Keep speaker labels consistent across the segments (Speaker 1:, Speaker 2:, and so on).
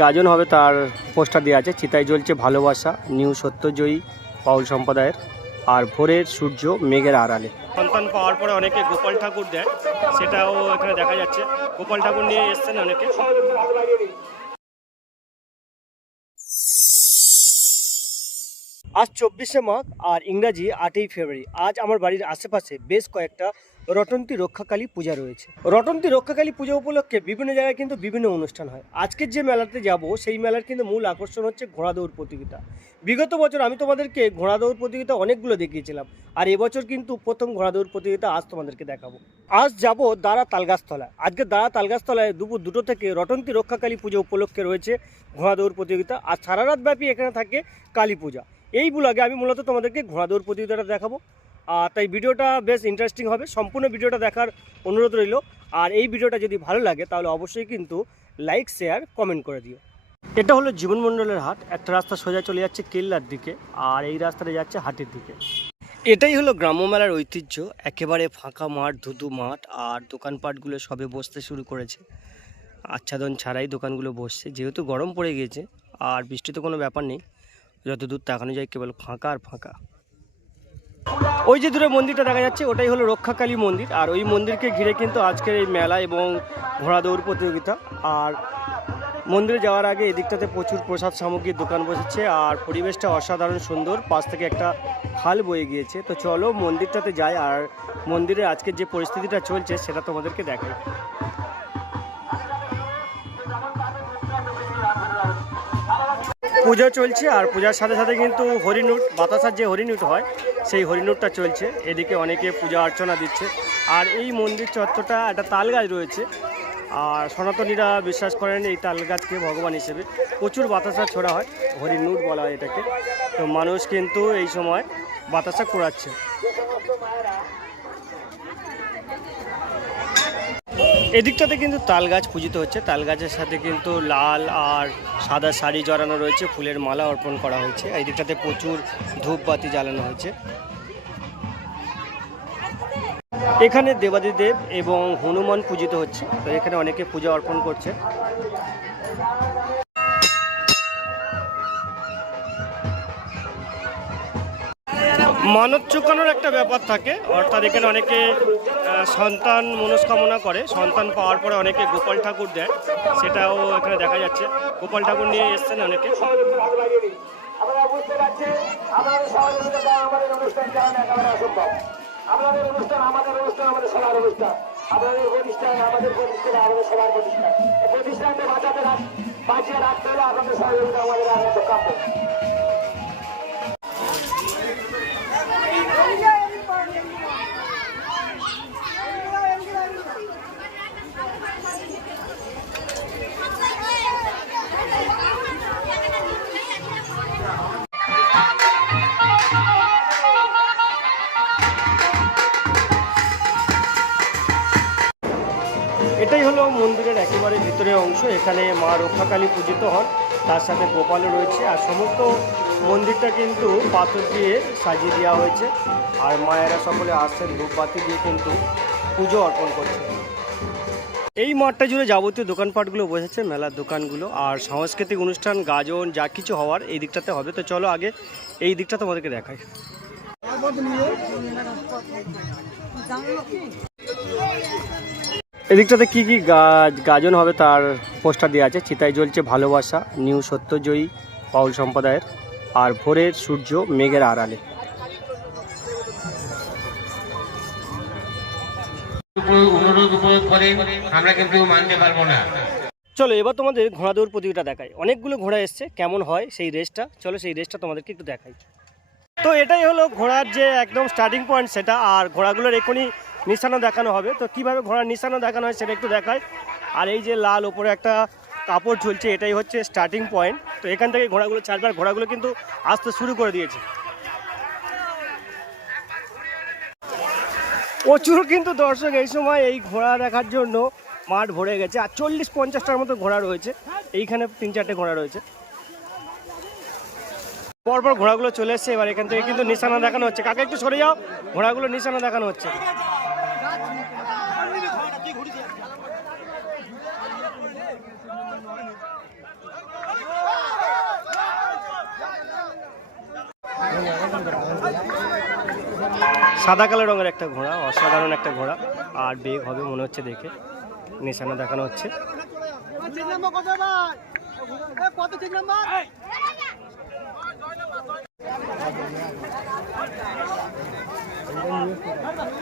Speaker 1: গাজন হবে তার পোস্টার দেওয়া আছে, চিতায় জ্বলছে ভালোবাসা, নিউ সত্যজয়ী, পাউল সম্প্রদায়ের। আর ভোরের সূর্য মেঘের আড়ালে। সন্তান পাওয়ার পরে অনেকে গোপাল ঠাকুর দেয়, সেটাও এখানে দেখা যাচ্ছে। গোপাল ঠাকুর নিয়ে এসছেন অনেকে। আজ চব্বিশে মাঘ আর ইংরাজি আটই ফেব্রুয়ারি। আজ আমার বাড়ির আশেপাশে বেশ কয়েকটা রটন্তী রক্ষাকালী পূজা রয়েছে। রটন্তী রক্ষাকালী পূজা উপলক্ষে বিভিন্ন জায়গায় কিন্তু বিভিন্ন অনুষ্ঠান হয়। আজকের যে মেলাতে যাব, সেই মেলার কিন্তু মূল আকর্ষণ হচ্ছে ঘোড়া দৌড় প্রতিযোগিতা। বিগত বছর আমি তোমাদেরকে ঘোড়া দৌড় প্রতিযোগিতা অনেকগুলো দেখিয়েছিলাম। আর এবছর কিন্তু প্রথম ঘোড়া দৌড় প্রতিযোগিতা আজ তোমাদেরকে দেখাবো। আজ যাব দাঁড়া তালগাছতলা। আজকে দাঁড়া তালগাছতলায় দুপুর দুটো থেকে রটন্তী রক্ষাকালী পূজা উপলক্ষে রয়েছে ঘোড়া দৌড় প্রতিযোগিতা। আর সারা রাত ব্যাপী এখানে থাকে কালী পূজা। এই ব্লগে আমি মূলত তোমাদেরকে ঘোড়া দৌড় প্রতিযোগিতাটা দেখাবো। তাই ভিডিওটা বেশ ইন্টারেস্টিং হবে। সম্পূর্ণ ভিডিওটা দেখার অনুরোধ রইল। আর এই ভিডিওটা যদি ভালো লাগে, তাহলে অবশ্যই কিন্তু লাইক শেয়ার কমেন্ট করে দিও। এটা হলো জীবন মণ্ডলের হাট। একটা রাস্তা সোজা চলে যাচ্ছে কেল্লার দিকে, আর এই রাস্তাটা যাচ্ছে হাটের দিকে। এটাই হলো গ্রাম্য মেলার ঐতিহ্য। একেবারে ফাঁকা মাঠ, ধুধু মাঠ, আর দোকানপাটগুলো সবে বসতে শুরু করেছে। আচ্ছাদন ছাড়াই দোকানগুলো বসছে। যেহেতু গরম পড়ে গিয়েছে, আর বৃষ্টি তো কোনো ব্যাপার নেই। যত দূর তাকানো যায়, কেবল ফাঁকা আর ফাঁকা। ওই যে দূরে মন্দিরটা দেখা যাচ্ছে, ওটাই হলো রক্ষাকালী মন্দির। আর ওই মন্দিরকে ঘিরে কিন্তু আজকের এই মেলা এবং ঘোড়া দৌড় প্রতিযোগিতা। আর মন্দিরে যাওয়ার আগে এদিকটাতে প্রচুর প্রসাদ সামগ্রীর দোকান বসেছে, আর পরিবেশটা অসাধারণ সুন্দর। পাশ থেকে একটা খাল বয়ে গিয়েছে। তো চলো মন্দিরটাতে যাই, আর মন্দিরে আজকের যে পরিস্থিতিটা চলছে সেটা তোমাদেরকে দেখাই। পূজা চলছে, আর পূজার সাথে সাথে কিন্তু হরিণুট বাতাসার যে হরিণুট হয় সেই হরিণুরটা চলছে। এদিকে অনেকে পূজা অর্চনা দিচ্ছে। আর এই মন্দির চত্বরটা একটা তাল গাছ রয়েছে। আর সনাতনীরা বিশ্বাস করেন এই তাল গাছকে ভগবান হিসেবে। প্রচুর বাতাসা ছোড়া হয় হরিণুট বলা হয় এটাকে। তো মানুষ কিন্তু এই সময় বাতাসা কুড়াচ্ছে। এদিকটাতে কিন্তু তাল গাছ পূজিত হচ্ছে। তাল গাছের সাথে কিন্তু লাল আর সাদা শাড়ি জড়ানো রয়েছে। ফুলের মালা অর্পণ করা হয়েছে। এই দিকটাতে প্রচুর ধূপবাতি জ্বালানো হয়েছে। এখানে দেবাদিদেব এবং হনুমান পূজিত হচ্ছে। তো এখানে অনেকে পূজা অর্পণ করছে। মানত চুকানোর একটা ব্যাপার থাকে। অর্থাৎ এখানে অনেকে সন্তান মনস্কামনা করে। সন্তান পাওয়ার পরে অনেকে গোপাল ঠাকুর দেয় সেটাও এখানে দেখা যাচ্ছে। গোপাল ঠাকুর নিয়ে এসছেন অনেকে।
Speaker 2: প্রতিষ্ঠান, আমাদের প্রতিষ্ঠান, আমাদের সবার প্রতিষ্ঠান। প্রতিষ্ঠানকে বাঁচাতে বাঁচিয়ে রাখতে হলে আপনাদের সহযোগিতা আমাদের
Speaker 1: হলো মন্দিরের একেবারে ভিতরের অংশ, এখানে মা রক্ষাকালী পূজিত হন, তার সাথে গোপালও রয়েছে। আর সমস্ত মন্দিরটা কিন্তু পাথর দিয়ে সাজিয়ে দেওয়া হয়েছে। আর মায়েরা সকলে আসছেন ধূপবাতি দিয়ে কিন্তু পুজো অর্পণ করছে এই মাঠটা জুড়ে যাবতীয় দোকানপাটগুলো বসেছে, মেলার দোকানগুলো। আর সাংস্কৃতিক অনুষ্ঠান, গাজন, যা কিছু হওয়ার এই দিকটাতে হবে। তো চলো আগে এই দিকটা তোমাদেরকে দেখাই। এদিকটাতে কি কি গাছ গাজন হবে তার পোস্টার দেওয়া আছে? চিতায় জ্বলছে ভালোবাসা নিউ সত্যজয়ী পাউল সম্প্রদায়ের আর ভোরের সূর্য মেঘের আড়ালে।
Speaker 3: অনুরোধ উপয়োগ করে আমরা কিন্তু মানতে পারব না।
Speaker 1: চলো এবার তোমাদের ঘোড়া দৌড় প্রতিযোগিতা দেখাই। অনেকগুলো ঘোড়া এসছে কেমন হয় সেই রেসটা? চলো সেই রেসটা তোমাদেরকে একটু দেখাই। তো এটাই হলো ঘোড়ার যে একদম স্টার্টিং পয়েন্ট সেটা আর ঘোড়াগুলোর এখনই নিশানা দেখানো হবে। তো কীভাবে ঘোড়ার নিশানা দেখানো হয় সেটা একটু দেখায় আর এই যে লাল ওপরে একটা কাপড় ঝুলছে, এটাই হচ্ছে স্টার্টিং পয়েন্ট তো এখান থেকে ঘোড়াগুলো চারবার ঘোড়াগুলো কিন্তু আসতে শুরু করে দিয়েছে। প্রচুর কিন্তু দর্শক এই সময় এই ঘোড়া দেখার জন্য মাঠ ভরে গেছে। আর চল্লিশ পঞ্চাশটার মতো ঘোড়া রয়েছে। এইখানে তিন চারটে ঘোড়া রয়েছে। পরপর ঘোড়াগুলো চলে এসছে। এবার এখান থেকে কিন্তু নিশানা দেখানো হচ্ছে। কাকে একটু সরে যাও। ঘোড়াগুলো নিশানা দেখানো হচ্ছে। সাদা কালো রঙের একটা ঘোড়া অসাধারণ একটা ঘোড়া আর বেগ হবে মনে হচ্ছে দেখে নিশানা দেখানো হচ্ছে কত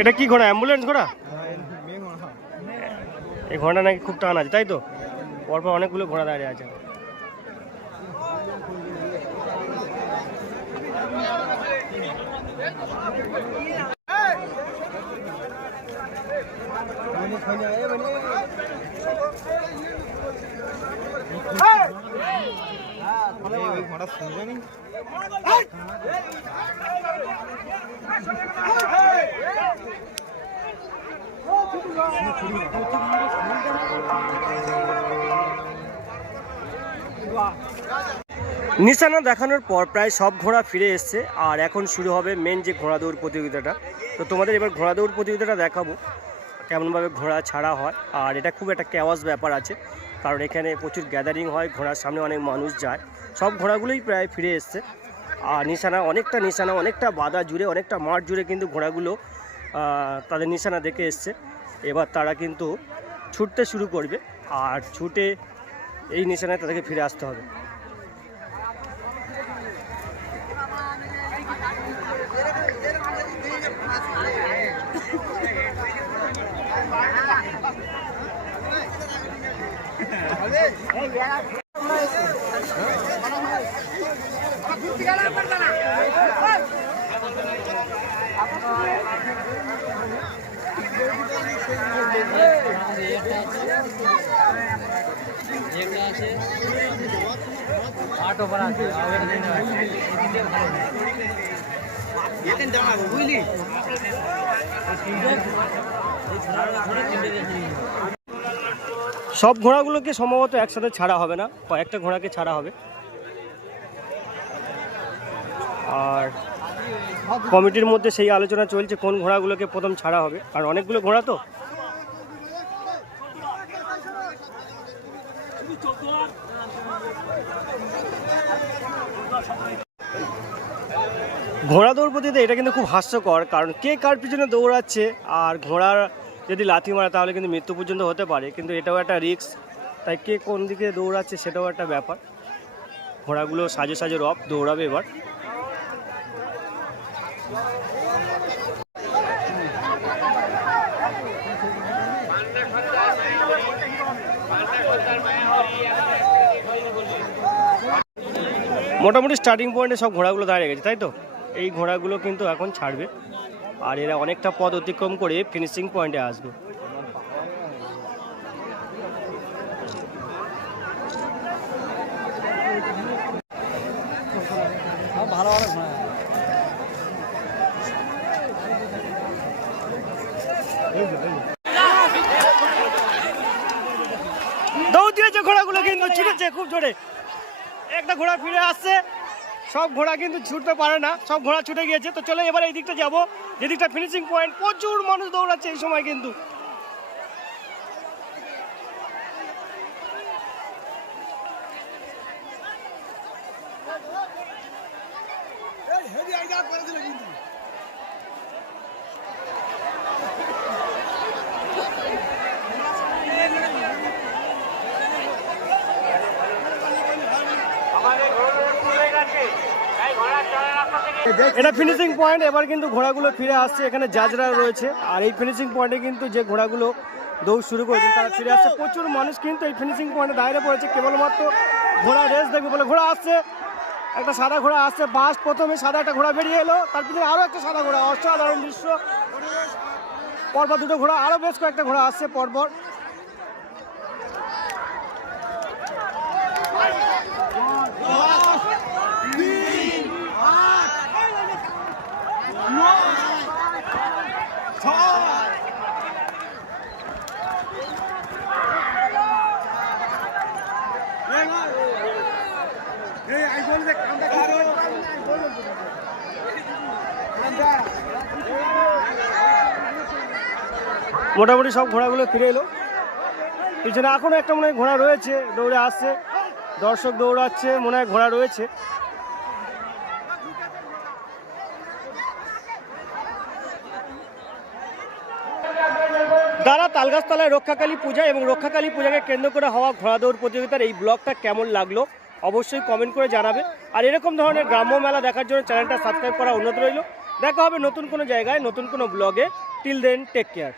Speaker 1: এটা কি ঘোড়া? অ্যাম্বুলেন্স ঘোড়া? এই ঘোড়াটা নাকি খুব টান আছে, তাই তো? পরপর অনেকগুলো ঘোড়া দাঁড়িয়ে আছে। নিশানা দেখানোর পর প্রায় সব ঘোড়া ফিরে এসছে, আর এখন শুরু হবে মেন যে ঘোড়া দৌড় প্রতিযোগিতাটা। তো তোমাদের এবার ঘোড়া দৌড় প্রতিযোগিতাটা দেখাবো। কেমনভাবে ঘোড়া ছাড়া হয়, আর এটা খুব একটা ক্যাওয়াস ব্যাপার আছে, কারণ এখানে প্রচুর গ্যাদারিং হয়, ঘোড়ার সামনে অনেক মানুষ যায়, সব ঘোড়াগুলোই প্রায় ফিরে এসছে, আর নিশানা, অনেকটা নিশানা, অনেকটা বাধা জুড়ে, অনেকটা মাঠ জুড়ে কিন্তু ঘোড়াগুলো তাদের নিশানা দেখে এসছে, এবার তারা কিন্তু ছুটতে শুরু করবে, আর ছুটে এই নিশানায় তাদেরকে ফিরে আসতে হবে। আটো পর আছে এখানে দাঁড়াবো বুঝলি? সব ঘোড়াগুলোকে সম্ভবত একসাথে ছাড়া হবে না কয়েকটা ঘোড়াকে ছাড়া হবে। আর কমিটির মধ্যে সেই আলোচনা চলছে, কোন ঘোড়াগুলোকে প্রথম ছাড়া হবে। আর অনেকগুলো ঘোড়া তো। ঘোড়া দৌড় প্রতিতে এটা কিন্তু খুব হাস্যকর, কারণ কে কার পিছনে দৌড়াচ্ছে, আর ঘোড়ার যদি লাথি মারে তাহলে কিন্তু মৃত্যু পর্যন্ত হতে পারে, কিন্তু এটাও একটা রিস্ক তাই কে কোন দিকে দৌড়াচ্ছে সেটাও একটা ব্যাপার। ঘোড়াগুলো সাজে সাজে রব দৌড়াবে এবার। মোটামুটি স্টার্টিং পয়েন্টে সব ঘোড়াগুলো দাঁড়িয়ে গেছে, তাই তো? এই ঘোড়াগুলো কিন্তু এখন ছাড়বে। আর এরা অনেকটা পথ অতিক্রম করে ফিনিশিং পয়েন্টে আসবে। দৌড় দিয়েছে ঘোড়াগুলো কিন্তু ছুটেছে খুব জোরে। একটা ঘোড়া ফিরে আসছে। সব ঘোড়া কিন্তু ছুটতে পারে না, সব ঘোড়া ছুটে গিয়েছে। তো চলে এবার এই দিকটা যাব, যে দিকটা ফিনিশিং পয়েন্ট প্রচুর মানুষ দৌড়াচ্ছে এই সময় কিন্তু। এটা ফিনিশিং পয়েন্ট এবার কিন্তু ঘোড়াগুলো ফিরে আসছে, এখানে জাজরা রয়েছে। আর এই ফিনিশিং পয়েন্টে কিন্তু যে ঘোড়াগুলো দৌড় শুরু করেছে, তারা ফিরে আসছে। প্রচুর মানুষ কিন্তু এই ফিনিশিং পয়েন্টে দাঁড়িয়ে পড়েছে, কেবলমাত্র ঘোড়া রেস দেখবে বলে ঘোড়া আসছে। একটা সাদা ঘোড়া আসছে বাস প্রথমে সাদা একটা ঘোড়া বেরিয়ে এলো, তার পিছনে আরও একটা সাদা ঘোড়া, অসাধারণ দৃশ্য। পরপর দুটো ঘোড়া আরও বেশ কয়েকটা ঘোড়া আসছে পরপর। মোটামুটি সব ঘোড়াগুলো ফিরে এলো। পিছনে এখনও একটা মনে হয় ঘোড়া রয়েছে, দৌড়ে আসছে। দর্শক দৌড়াচ্ছে, মনে হয় ঘোড়া রয়েছে। দ্বারা তালগাছতলায় রক্ষাকালী পূজা এবং রক্ষাকালী পূজাকে কেন্দ্র করে হওয়া ঘোড়া দৌড় প্রতিযোগিতার এই ব্লগটা কেমন লাগল? অবশ্যই কমেন্ট করে জানাবে। আর এরকম ধরনের গ্রাম্য মেলা দেখার জন্য চ্যানেলটা সাবস্ক্রাইব করা অনুরোধ রইল। দেখা হবে নতুন কোনো জায়গায় নতুন কোনো ব্লগে টিল দেন টেক কেয়ার